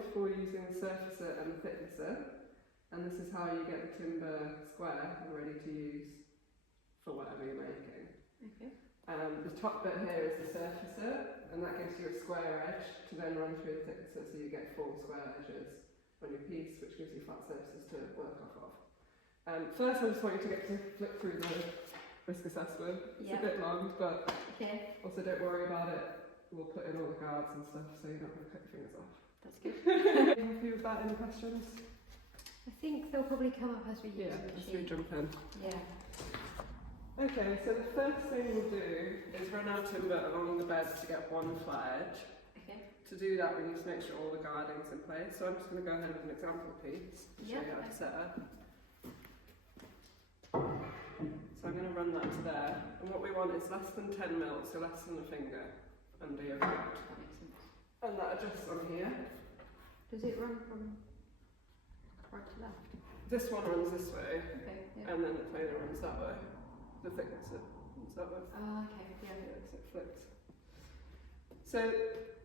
before using the surfacer and the thicknesser, and this is how you get the timber square and ready to use for whatever you're making. Okay. The top bit here is the surfacer, and that gives you a square edge to then run through the thicknesser, so you get 4 square edges on your piece, which gives you flat surfaces to work off of. First, I just want you to get to flip through the risk assessment. It's a bit long, but also don't worry about it. We'll put in all the guards and stuff, so you're not going to cut your fingers off. That's good. Are you happy with that? Any questions? I think they'll probably come up as we use the As we machine. jump in. Yeah. Okay, so the first thing we'll do is run our timber along the bed to get one flat edge. Okay. To do that, we need to make sure all the guarding's in place. So I'm just going to go ahead with an example piece to show you how to set up. So I'm going to run that to there. And what we want is less than 10 mil, so less than a finger under your foot. That makes sense. And that adjusts on here. Does it run from right to left? This one runs this way, Okay. Yeah. and then the planer runs that way. The thicknesser runs that way. Okay. Yeah. Yeah, so it flips. So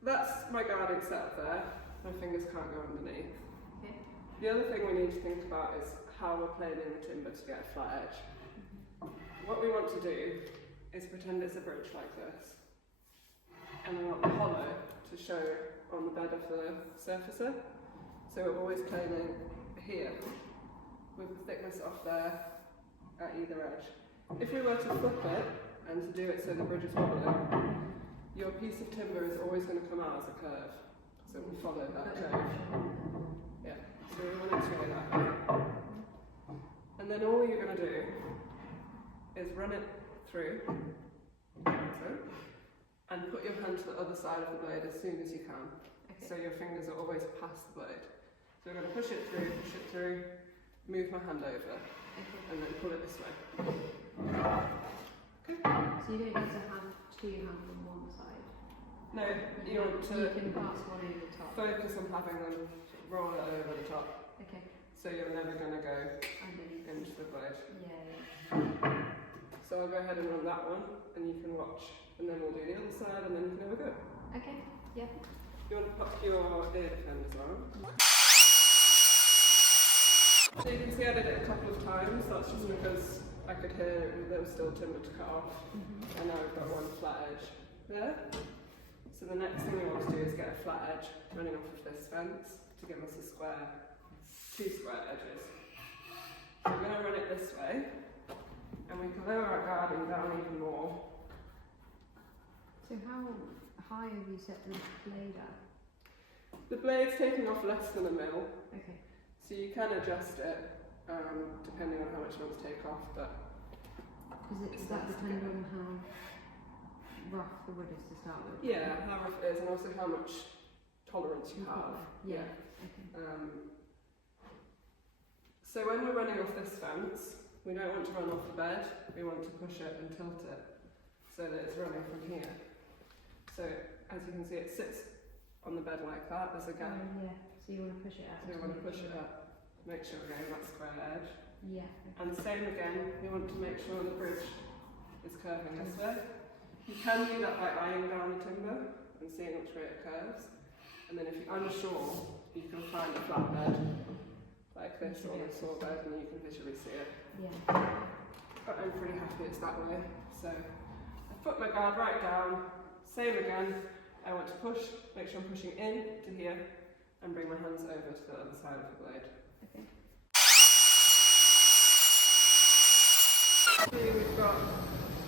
that's my guarding set up there. My fingers can't go underneath. Okay. The other thing we need to think about is how we're planing the timber to get a flat edge. What we want to do is pretend it's a bridge like this, and we want the hollow to show on the bed of the surfacer. So we're always planing here, with the thickness off there at either edge. If we were to flip it and to do it so the bridge is wobbling, your piece of timber is always going to come out as a curve, so it will follow that curve. Yeah, so we want it to go that way. And then all you're going to do is run it through, like so, and put your hand to the other side of the blade as soon as you can. Okay. So your fingers are always past the blade. So we're going to push it through, move my hand over, Okay. and then pull it this way. Okay. So you don't need to have 2 hands on one side. No, you want You to can pass one over the top. focus on having them roll it over the top. Okay. So you're never going to go Underneath. into the blade. Yeah. So I'll go ahead and run that one, and you can watch, and then we'll do the other side, and then you can have a go. Okay. Yeah. You want to pop your ear defenders on. So you can see I did it a couple of times. That's just because I could hear there was still timber to cut off, and now we've got one flat edge there. So the next thing we want to do is get a flat edge running off of this fence to give us a square, 2 square edges. So we're going to run it this way, and we can lower our guarding down even more. So how high have you set the blade at? The blade's taking off less than a mil, Okay. so you can adjust it depending on how much you want to take off, but Does that depend on how rough the wood is to start with? yeah, how rough it is and also how much tolerance you have. Yeah. Okay. So when we're running off this fence, we don't want to run off the bed, we want to push it and tilt it so that it's running from here. So as you can see, it sits on the bed like that, there's a gap. Yeah. So you want to push it out. So we want to push it up, make sure we're getting that square edge. Yeah. And same again, we want to make sure the bridge is curving this way. You can do that by eyeing down the timber and seeing which way it curves. And then if you're unsure, you can find a flat bed like this or a saw bed and you can visually see it. Yeah. But I'm pretty happy it's that way. So I've put my guard right down, same again. I want to push, make sure I'm pushing in to here and bring my hands over to the other side of the blade. Okay. Here we've got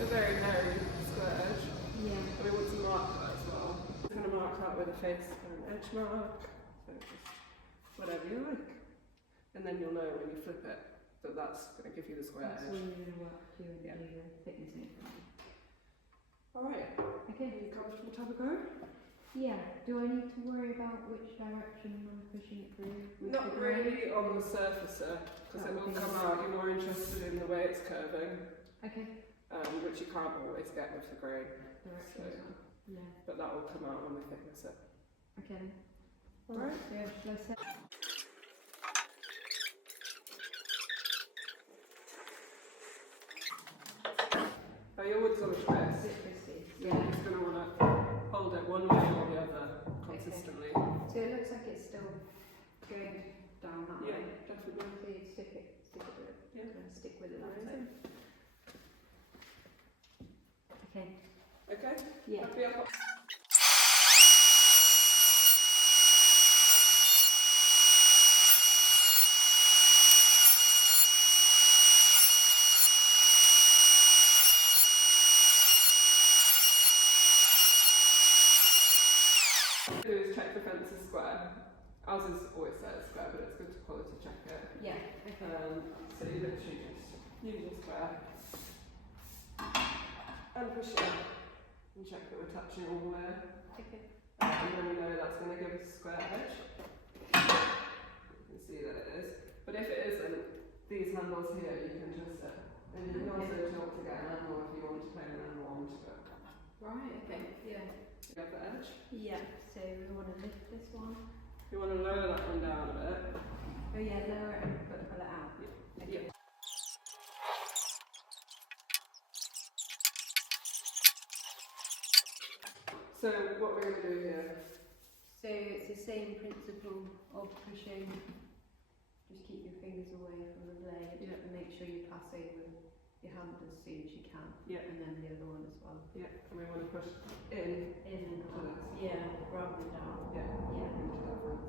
a very narrow square edge. Yeah. And we want to mark that as well. I'm going to mark that with a face and an edge mark. So just whatever you like. And then you'll know when you flip it that that's going to give you the square That's edge. when you're going to work to and do the thickness in it. Alright, Okay. are you comfortable to have a go? Yeah. Do I need to worry about which direction I'm pushing it through? with Not the blade? really on the surfacer, because it will come out. You're more interested in the way it's curving, Okay. which you can't always get with the grain. Direction as well. Yeah. But that will come out when we thickness it. Okay. Alright. So shall I set? Oh, your wood's on a twist. Bit twisty. So you're just going to want to hold it one way or the other consistently. So it looks like it's still going down that Yeah, way. definitely. So you stick it with it. Yeah. Kind of stick with it that way. Amazing. Okay. Okay. Yeah. Happy up. Do is check the fence is square. Ours is always says square, but it's good to quality check it. Yeah. Okay. So you literally just use your square and push it up and check that we're touching all the way. Okay. And then we know that's going to give us a square edge. You can see that it is. But if it isn't, these handles here you can just set. And you can also tilt to get an angle if you want to play an angle onto it. Right. Okay. Yeah. You have the edge. Yeah. So we want to lift this one. You want to lower that one down a bit. Oh yeah, lower it and pull it out. Okay. Yeah. So what we're going to do here, So it's the same principle of pushing. Just keep your fingers away from the blade and make sure you pass over your hand as soon as you can. Yeah. And then the other one as well. yeah, and we want to push in In and to out. this. Yeah, rather than down. Yeah, Yeah. into that fence.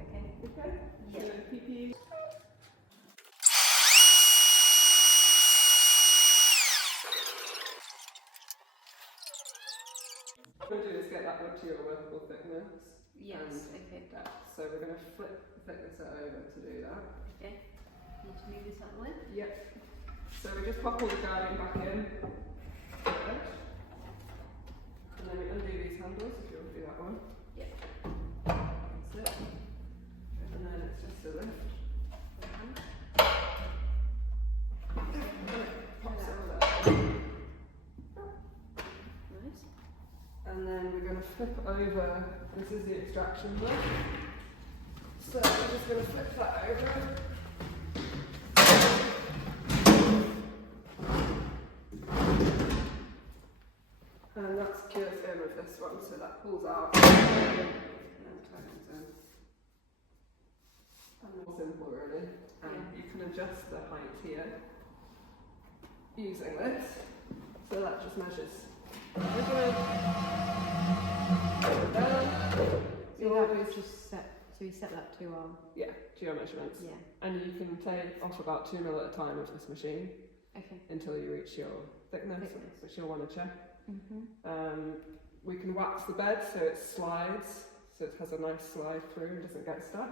Okay. Okay. Yeah. So PP. What we're going to do is get that up to your workable thickness. Yes. Okay. Depth. So we're going to flip the thickness over to do that. Okay. Need to move this out of the way. Yep. So we just pop all the guarding back in. First. And then we undo these handles if you want to do that one. Yep. That's it. And then it's just a lift. Pops over. Nice. And then we're going to flip over. This is the extraction lift. So we're just going to flip that over. And that secures in with this one, so that pulls out and tightens in. And more simple really. And you can adjust the height here using this. So that just measures. So that was just set. So we set that to our. Yeah, to your measurements. Yeah. And you can take off about 2 mil at a time of this machine Okay. until you reach your thickness. Which you'll want to check. Mhm. We can wax the bed so it slides, so it has a nice slide through and doesn't get stuck.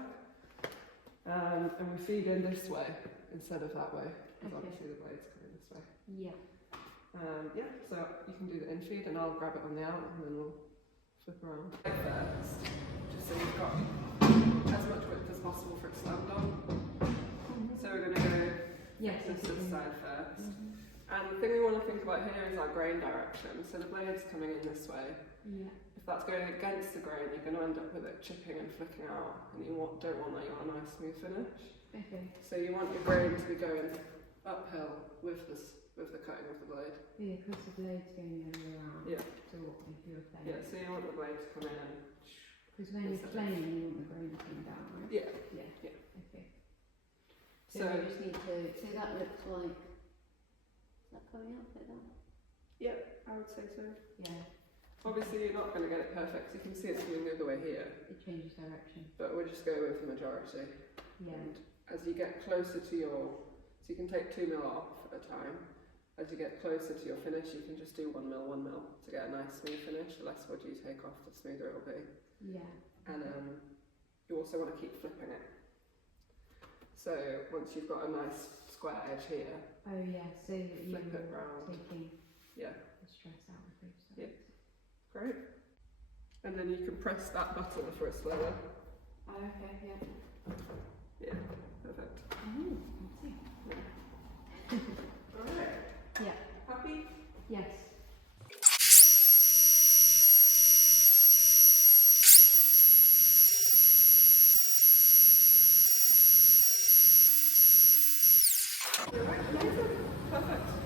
And we feed in this way instead of that way, because Okay. obviously the blade's coming this way. Yeah. Yeah, so you can do the infeed and I'll grab it on the out and then we'll flip around. First, just so you've got as much width as possible for it to land on. So we're going to go Yes. this side first. Mhm. And the thing we want to think about here is our grain direction. So the blade's coming in this way. Yeah. If that's going against the grain, you're going to end up with it chipping and flicking out, and you don't want that. You want a nice smooth finish. Okay. So you want your grain to be going uphill with the cutting of the blade. Yeah, because the blade's going the other way around. Yeah. So what if you were playing? Yeah. So you want the blade to come in. And Because when you're playing, you want the grain to come down, right? yeah. Yeah. Yeah. Okay. So we just need to. So that looks like. Is that coming up like that? yeah, I would say so. Yeah. Obviously, you're not going to get it perfect. You can see it's going the other way here, It changes direction. but we'll just go with the majority. Yeah. And as you get closer to so you can take 2 mil off at a time. As you get closer to your finish, you can just do 1 mil to get a nice smooth finish. The less wood you take off, the smoother it will be. Yeah. And you also want to keep flipping it. So once you've got a nice square edge here, Oh yeah. So that you flip it were round. taking Yeah, the stress out of it. So Yeah. great. And then you can press that button for it slower. Oh, okay. Yeah. Yeah, perfect. Oh, I see. Alright, Yeah. happy? Yes. Alright, amazing. Perfect.